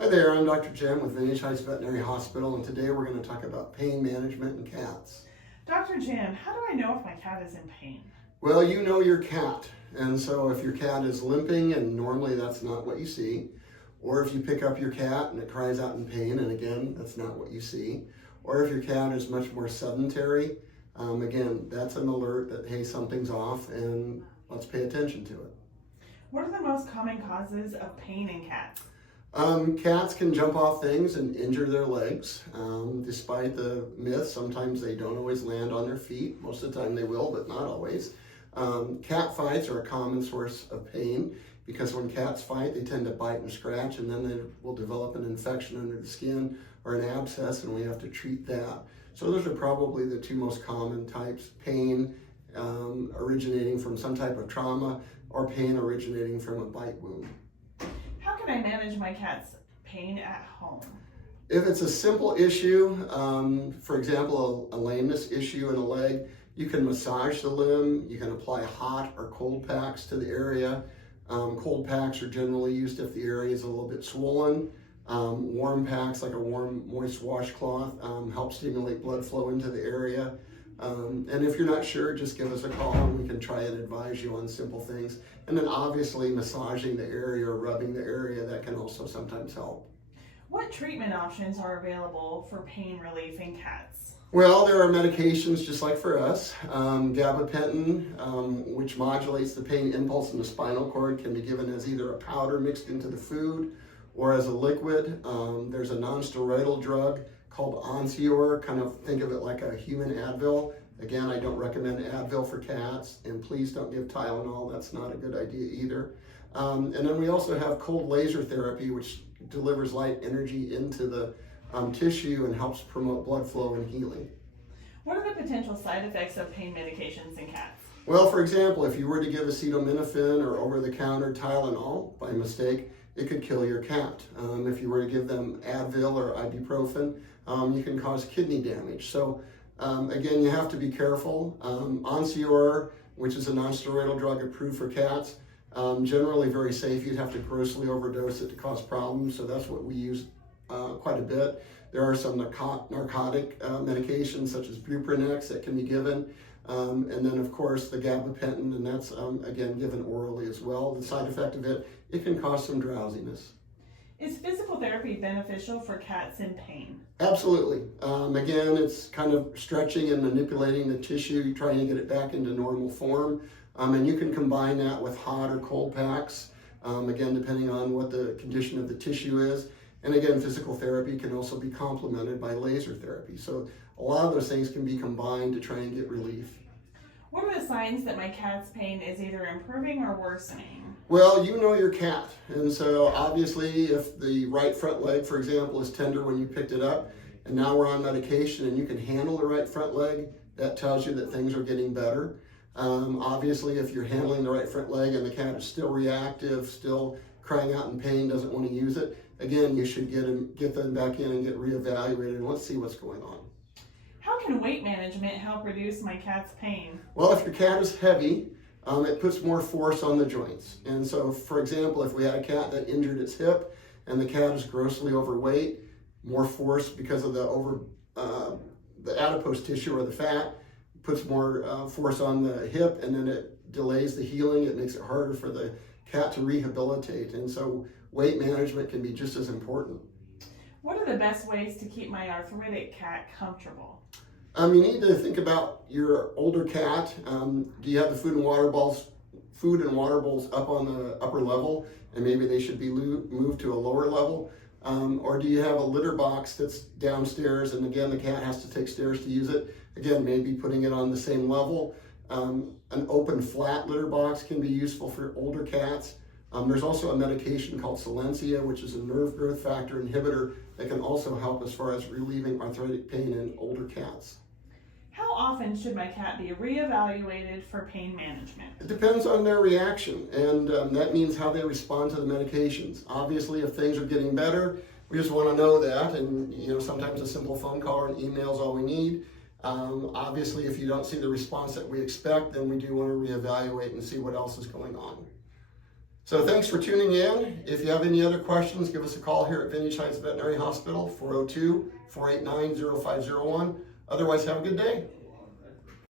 Hi there, I'm Dr. Jim with Vintage Heights Veterinary Hospital, and today we're going to talk about pain management in cats. Dr. Jim, how do I know if my cat is in pain? Well, you know your cat, and so if your cat is limping, and normally that's not what you see, or if you pick up your cat and it cries out in pain, and again, that's not what you see, or if your cat is much more sedentary, again, that's an alert that, hey, something's off, and let's pay attention to it. What are the most common causes of pain in cats? Cats can jump off things and injure their legs. Despite the myth, sometimes they don't always land on their feet. Most of the time they will, but not always. Cat fights are a common source of pain because when cats fight, they tend to bite and scratch, and then they will develop an infection under the skin or an abscess, and we have to treat that. So those are probably the two most common types: pain originating from some type of trauma or pain originating from a bite wound. How can I manage my cat's pain at home? If it's a simple issue, for example, a lameness issue in a leg, you can massage the limb, you can apply hot or cold packs to the area. Cold packs are generally used if the area is a little bit swollen. Warm packs, like a warm, moist washcloth, help stimulate blood flow into the area. And if you're not sure, just give us a call and we can try and advise you on simple things. And then obviously massaging the area or rubbing the area, that can also sometimes help. What treatment options are available for pain relief in cats? Well, there are medications just like for us. Gabapentin, which modulates the pain impulse in the spinal cord, can be given as either a powder mixed into the food or as a liquid. There's a non-steroidal drug called Onsior. Kind of think of it like a human Advil. Again, I don't recommend Advil for cats, and please don't give Tylenol. That's not a good idea either. And then we also have cold laser therapy, which delivers light energy into the tissue and helps promote blood flow and healing. What are the potential side effects of pain medications in cats? Well, for example, if you were to give acetaminophen or over-the-counter Tylenol by mistake, it could kill your cat. If you were to give them Advil or ibuprofen, you can cause kidney damage. So again, you have to be careful. Onsior, which is a non-steroidal drug approved for cats, generally very safe. You'd have to grossly overdose it to cause problems, so that's what we use quite a bit. There are some narcotic medications such as Buprenex that can be given. And then of course the gabapentin, and that's again given orally as well. The side effect of it can cause some drowsiness. Is physical therapy beneficial for cats in pain? Absolutely. Again, it's kind of stretching and manipulating the tissue, trying to get it back into normal form. And you can combine that with hot or cold packs, again, depending on what the condition of the tissue is. And again, physical therapy can also be complemented by laser therapy. So a lot of those things can be combined to try and get relief. What are the signs that my cat's pain is either improving or worsening? Well, you know your cat. And so obviously if the right front leg, for example, is tender when you picked it up, and now we're on medication and you can handle the right front leg, that tells you that things are getting better. Obviously, if you're handling the right front leg and the cat is still reactive, still crying out in pain, doesn't want to use it, again, you should get them back in and get reevaluated, and let's see what's going on. How can weight management help reduce my cat's pain? Well, if your cat is heavy, it puts more force on the joints. And so, for example, if we had a cat that injured its hip and the cat is grossly overweight, more force because of the adipose tissue or the fat puts more force on the hip, and then it delays the healing. It makes it harder for the cat to rehabilitate. And so weight management can be just as important. What are the best ways to keep my arthritic cat comfortable? You need to think about your older cat. Do you have the food and water bowls up on the upper level, and maybe they should be moved to a lower level? Or do you have a litter box that's downstairs, and again, the cat has to take stairs to use it? Again, maybe putting it on the same level. An open flat litter box can be useful for older cats. There's also a medication called Solensia, which is a nerve growth factor inhibitor that can also help as far as relieving arthritic pain in older cats. How often should my cat be reevaluated for pain management? It depends on their reaction, and that means how they respond to the medications. Obviously, if things are getting better, we just want to know that, and sometimes a simple phone call or an email is all we need. Obviously, if you don't see the response that we expect, then we do want to reevaluate and see what else is going on. So thanks for tuning in. If you have any other questions, give us a call here at Vintage Heights Veterinary Hospital, 402-489-0501. Otherwise, have a good day.